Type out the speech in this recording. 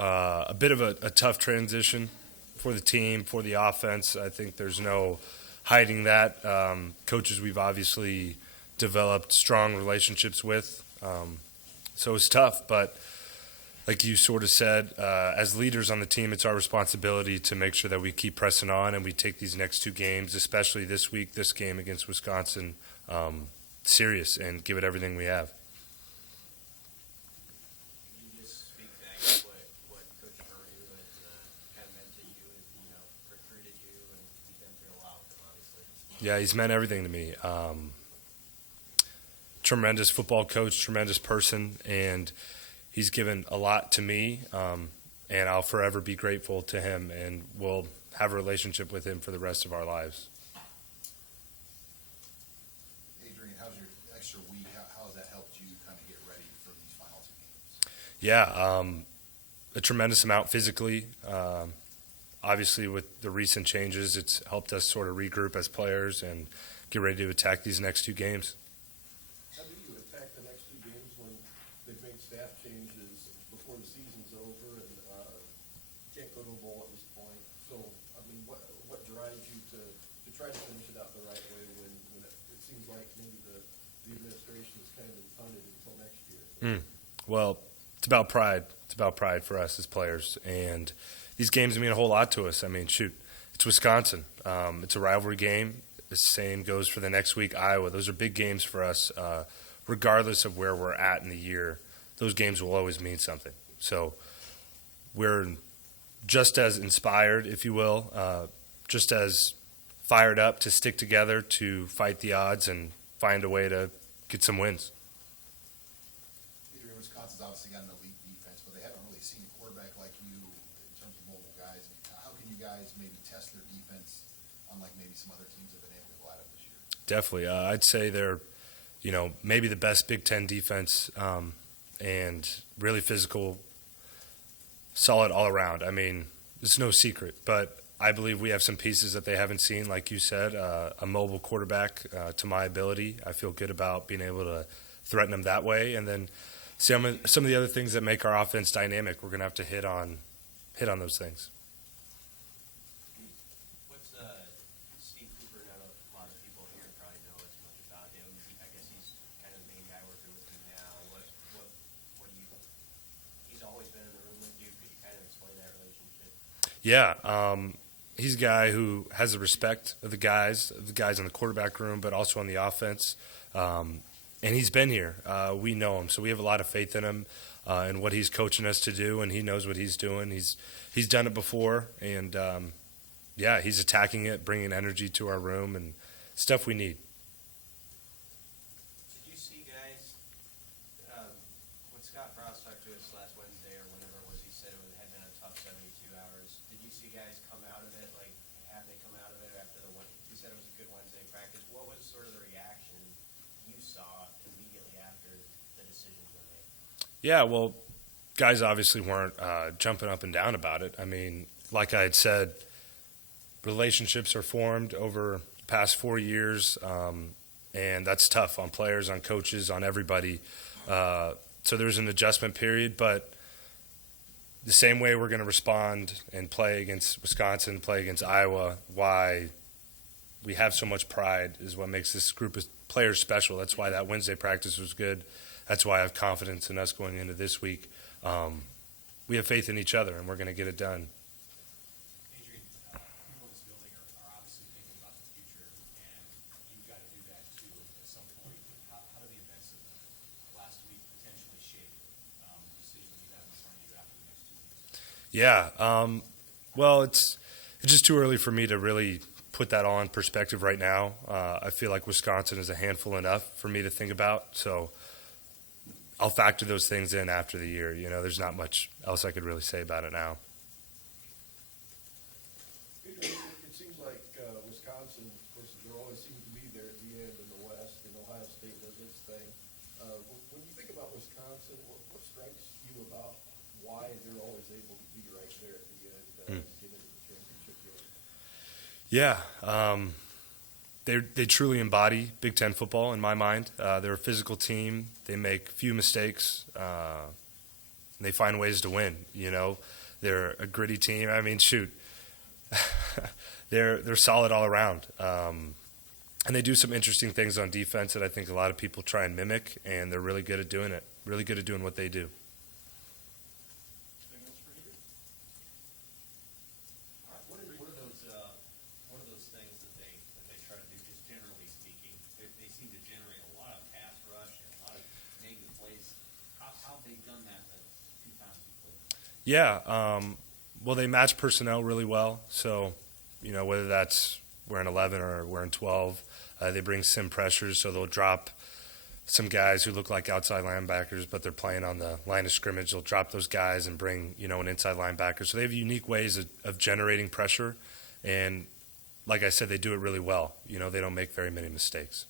a bit of a tough transition for the team, for the offense. I think there's no hiding that. Coaches we've obviously developed strong relationships with. So it's tough, but like you sort of said, as leaders on the team, it's our responsibility to make sure that we keep pressing on and we take these next two games, especially this week, this game against Wisconsin, serious and give it everything we have. Can you just speak to what Coach Murray kind of meant to you as, recruited you, and you've been through a lot with him, obviously? Yeah, he's meant everything to me. Tremendous football coach, tremendous person, and he's given a lot to me, and I'll forever be grateful to him, and we'll have a relationship with him for the rest of our lives. Adrian, how's your extra week? How has that helped you kind of get ready for these final two games? Yeah, a tremendous amount physically. Obviously, with the recent changes, it's helped us sort of regroup as players and get ready to attack these next two games. How do you attack the next two games when they've made staff changes before the season's over and can't go to a bowl at this point? So, I mean, what drives you to try to finish it out the right way when it seems like maybe the administration is kind of punted until next year? Well, it's about pride. It's about pride for us as players, and these games mean a whole lot to us. I mean, shoot, it's Wisconsin. It's a rivalry game. The same goes for the next week, Iowa. Those are big games for us. Regardless of where we're at in the year, those games will always mean something. So we're just as inspired, if you will, just as fired up to stick together to fight the odds and find a way to get some wins. Adrian, Wisconsin's obviously got an elite defense, but they haven't really seen a quarterback like you in terms of mobile guys. I mean, how can you guys maybe test their defense, unlike maybe some other teams have been able to go at it this year? Definitely. I'd say they're, maybe the best Big Ten defense, and really physical, solid all around. I mean, it's no secret, but I believe we have some pieces that they haven't seen, like you said, a mobile quarterback to my ability. I feel good about being able to threaten them that way. And then some of the other things that make our offense dynamic, we're going to have to hit on those things. What's Steve Cooper? Not a lot of people here probably know as much about him. I guess he's kind of the main guy working with you now. What do you? He's always been in the room with you. Could you kind of explain that relationship? Yeah, he's a guy who has the respect of the guys in the quarterback room, but also on the offense. And he's been here. We know him, so we have a lot of faith in him and what he's coaching us to do, and he knows what he's doing. He's done it before, and he's attacking it, bringing energy to our room and stuff we need. Did you see, guys, when Scott Frost talked to us last Wednesday or whenever it was, he said it had been a tough 72 hours. Did you see guys come out of it? Like, have they come out of it after the one? You said it was a good Wednesday practice. What was sort of the reaction you saw immediately after the decisions were made? Yeah, well, guys obviously weren't jumping up and down about it. I mean, like I had said, relationships are formed over the past 4 years, and that's tough on players, on coaches, on everybody. So there's an adjustment period, but the same way we're going to respond and play against Wisconsin, play against Iowa, why we have so much pride is what makes this group of players special. That's why that Wednesday practice was good. That's why I have confidence in us going into this week. We have faith in each other, and we're going to get it done. Adrian, people in this building are obviously thinking about the future, and you've got to do that too at some point. How do the events of the last week potentially shape the decisions you have in front of you after the next 2 weeks? Yeah. Well, it's just too early for me to really put that all in perspective right now. I feel like Wisconsin is a handful enough for me to think about, so I'll factor those things in after the year. There's not much else I could really say about it now. Adrian, it seems like Wisconsin, of course, there always seems to be there at the end in the West, and Ohio State does its thing. When you think about Wisconsin, what strikes you about why they're always able to be right there at the end, given the championship game? Yeah. They truly embody Big Ten football in my mind. They're a physical team. They make few mistakes. and they find ways to win. You know, they're a gritty team. I mean, shoot, they're solid all around. And they do some interesting things on defense that I think a lot of people try and mimic, and they're really good at doing it, really good at doing what they do. Anything else for Adrian? All right, What are those things that they try to do, just generally speaking? They seem to generate a lot of pass rush and a lot of negative plays. How have they done that the two times you played? Yeah, well, they match personnel really well. So, you know, whether that's we're in 11 or we're in 12, they bring sim pressures, so they'll drop some guys who look like outside linebackers, but they're playing on the line of scrimmage. They'll drop those guys and bring, you know, an inside linebacker. So they have unique ways of generating pressure, and like I said, they do it really well. You know, they don't make very many mistakes.